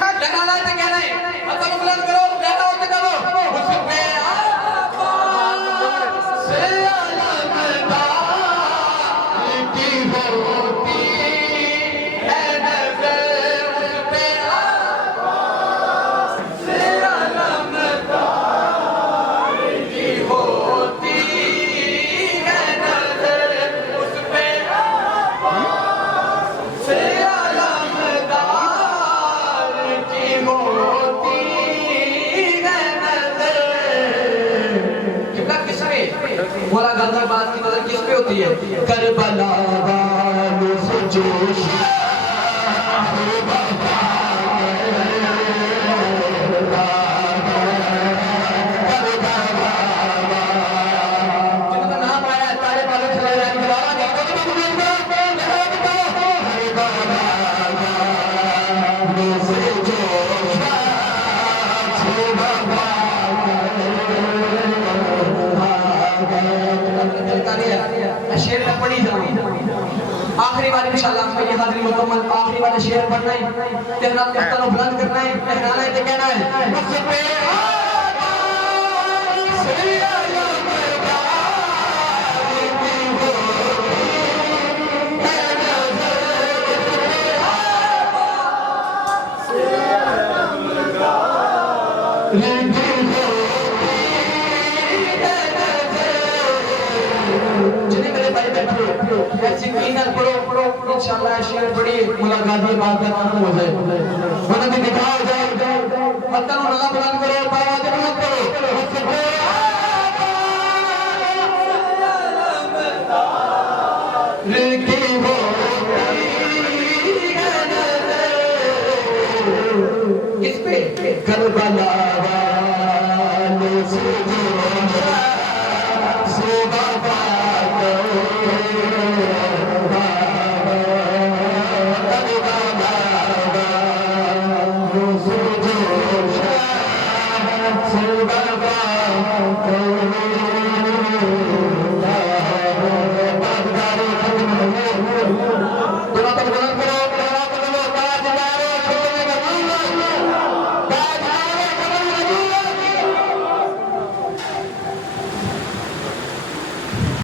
लहराना है तो कहना है, मतलब बुलंद करो, लहराओ तो करो, उस पे आबाद से अलमदार की होती है नज़र, उस पे आबाद से अलमदार की होती है नज़र, उस पे आबाद से अलमदार की होती है नज़र। किबला किस पे? मौला गाज़ियाबाद की नज़र किस पे होती है? करबला वालों से जोश जिनका नाम आया है, तारे बालों चलाए जाएंगे, दोबारा नहीं तो नहीं बोलूंगा, लहरा बताओ, वालों से जोश शेर में पढ़ी जाऊं आखिरी बार इंशाल्लाह मैं ये हाजिरी मुकम्मल आखिरी वाला शेर पढ़ना है, तेरा तख्ता बुलंद करना है, लहराना है तो कहना है, उस पे आबाद से जिन्हें मेरे भाई बैठे ऐसी कीनत पढ़ो इंशाल्लाह शेर पढ़ी मुलाकात ये बात का खत्म हो जाए, वरना भी निकाह हो जाए, मतलब नला बुलंद करो, आवाज बुलंद करो, उस पे की होती है नज़र, इस पे करबला